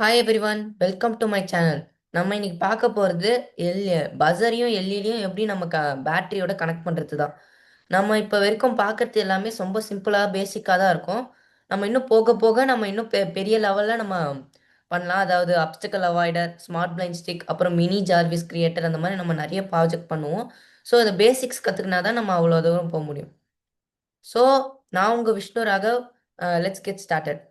Hi everyone, welcome to my channel. நம்ம இன்னைக்கு பார்க்க போகிறது பஸரையும் எல்இடியும் எப்படி நம்ம பேட்டரியோட கனெக்ட் பண்ணுறது தான். நம்ம இப்போ வரைக்கும் பார்க்கறது எல்லாமே ரொம்ப சிம்பிளாக பேசிக்காக தான் இருக்கும். நம்ம இன்னும் போக போக நம்ம இன்னும் பெரிய லெவலில் நம்ம பண்ணலாம். அதாவது அப்டிக்கல் அவாய்டர், ஸ்மார்ட் பிளைண்ட் ஸ்டிக், அப்புறம் மினி ஜார்விஸ் கிரியேட்டர், அந்த மாதிரி நம்ம நிறைய ப்ராஜெக்ட் பண்ணுவோம். ஸோ இந்த பேசிக்ஸ் கற்றுக்கினா தான் நம்ம அவ்வளோ தூரம் போக முடியும். ஸோ நான் உங்கள் Vishnu Raghav. Let's get started.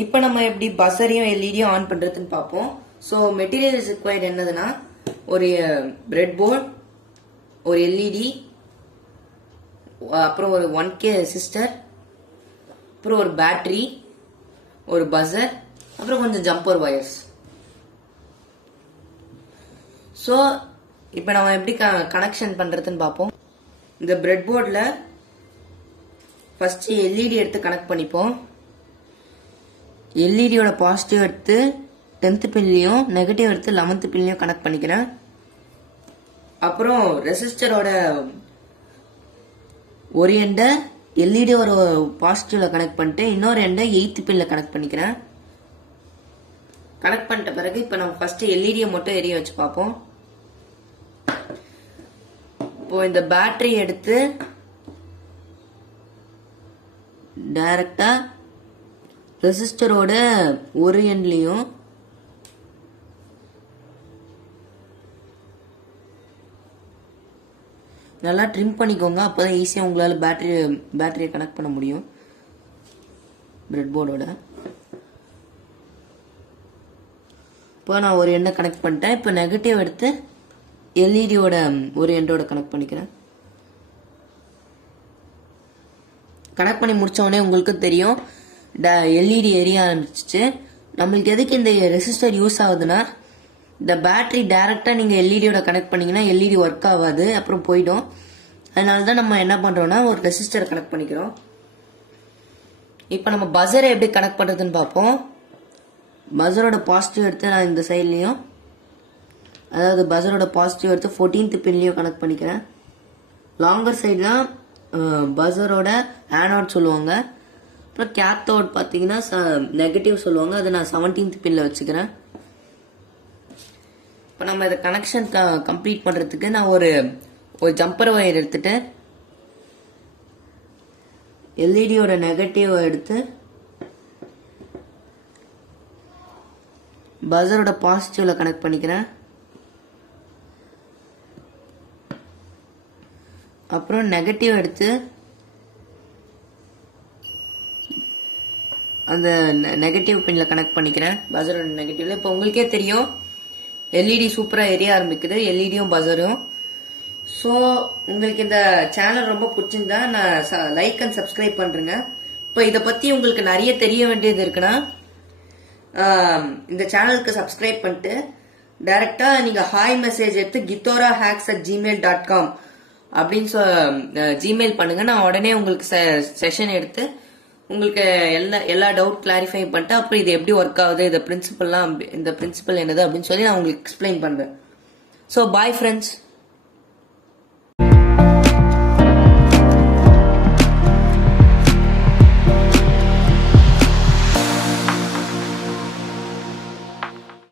இப்போ நம்ம எப்படி பஸரையும் எல்இடியும் ஆன் பண்ணுறதுன்னு பார்ப்போம். ஸோ மெட்டீரியல்ஸ் ரிக்வயர்ட் என்னதுன்னா, ஒரு பிரெட் போர்ட், ஒரு எல்இடி, அப்புறம் ஒரு 1K ரெசிஸ்டர், அப்புறம் ஒரு பேட்டரி, ஒரு பஸர், அப்புறம் கொஞ்சம் ஜம்பர் வயர்ஸ். ஸோ இப்போ நம்ம எப்படி கனெக்ஷன் பண்ணுறதுன்னு பார்ப்போம். இந்த பிரெட் போர்டில் ஃபஸ்ட்டு எல்இடி எடுத்து கனெக்ட் பண்ணிப்போம். எல்இடியோட பாசிட்டிவ் எடுத்து 10th பின்லையும் நெகட்டிவ் எடுத்து 11th பின்லையும் கனெக்ட் பண்ணிக்கிறேன். அப்புறம் ரெசிஸ்டரோட ஒரு எண்டை எல்இடியோட பாசிட்டிவ்ல கனெக்ட் பண்ணிட்டு இன்னொரு எண்டை 8th பின்ல கனெக்ட் பண்ணிக்கிறேன். கனெக்ட் பண்ணிட்ட பிறகு இப்போ நம்ம ஃபர்ஸ்ட் எல்இடியை மட்டும் எரிய வச்சு பார்ப்போம். இப்போ இந்த பேட்டரி எடுத்து டைரக்டா ரெசிஸ்டரோட ஒரு எண்ட்லையும் நல்லா ட்ரிம் பண்ணிக்கோங்க. அப்போதான் ஈஸியாக உங்களால் பேட்டரியை கனெக்ட் பண்ண முடியும் பிரெட் போர்டோட. இப்போ நான் ஒரு எண்டை கனெக்ட் பண்ணிட்டேன். இப்போ நெகட்டிவ் எடுத்து எல்இடியோட ஒரு எண்டோட கனெக்ட் பண்ணிக்கிறேன். கனெக்ட் பண்ணி முடிச்ச உடனே உங்களுக்கு தெரியும் எல்இடி எரிய ஆரம்பிச்சிச்சு. நம்மளுக்கு எதுக்கு இந்த ரெசிஸ்டர் யூஸ் ஆகுதுன்னா, இந்த பேட்டரி டைரக்டா நீங்க எல்இடியோட கனெக்ட் பண்ணீங்கன்னா எல்இடி ஒர்க் ஆகாது, அப்புறம் போயிடும். அதனாலதான் நம்ம என்ன பண்றோம்னா ஒரு ரெசிஸ்டர் கனெக்ட் பண்ணிக்கிறோம். இப்போ நம்ம பஸரை எப்படி கனெக்ட் பண்றதுன்னு பார்ப்போம். பஸரோட பாசிட்டிவ் எடுத்து நான் இந்த சைட்லயும், அதாவது பஸரோட பாசிட்டிவ் எடுத்து 14th பின்லயும் கனெக்ட் பண்ணிக்கிறேன். லாங்கர் சைடு தான் பஸரோட ஆனோட் சொல்லுவாங்க. அப்புறம் கேத்தோட் பார்த்தீங்கன்னா நெகட்டிவ் சொல்லுவாங்க. அதை நான் 17th பின்ல வச்சுக்கிறேன். இப்போ நம்ம இதை கனெக்ஷன் கம்ப்ளீட் பண்ணுறதுக்கு நான் ஒரு ஜம்பர் ஒயர் எடுத்துட்டு எல்இடியோட நெகட்டிவ் எடுத்து பஸரோட பாசிட்டிவ்ல கனெக்ட் பண்ணிக்கிறேன். அப்புறம் நெகட்டிவ் எடுத்து அந்த நெகட்டிவ் பின்ல கனெக்ட் பண்ணிக்கிறேன், பஸரோட நெகட்டிவ்ல. இப்போ உங்களுக்கே தெரியும் எல்இடி சூப்பராக எரிய ஆரம்பிக்குது, எல்இடியும் பஸரும். ஸோ உங்களுக்கு இந்த சேனல் ரொம்ப பிடிச்சிருந்தா நான் லைக் அண்ட் சப்ஸ்கிரைப் பண்ணுறேங்க. இப்போ இதை பற்றி உங்களுக்கு நிறைய தெரிய வேண்டியது இருக்குன்னா இந்த சேனலுக்கு சப்ஸ்கிரைப் பண்ணிட்டு டைரக்டாக நீங்கள் ஹாய் மெசேஜ் எடுத்து githora@gmail.com அப்படின்னு ஜிமெயில் பண்ணுங்க. நான் உடனே உங்களுக்கு செஷன் எடுத்து உங்களுக்கு எல்லா டவுட் கிளாரிஃபை பண்ணிட்டு அப்புறம் இது எப்படி ஒர்க் ஆகுது, இந்த பிரின்சிபல் என்னது அப்படின்னு சொல்லி நான் உங்களுக்கு எக்ஸ்பிளைன் பண்றேன். So bye friends.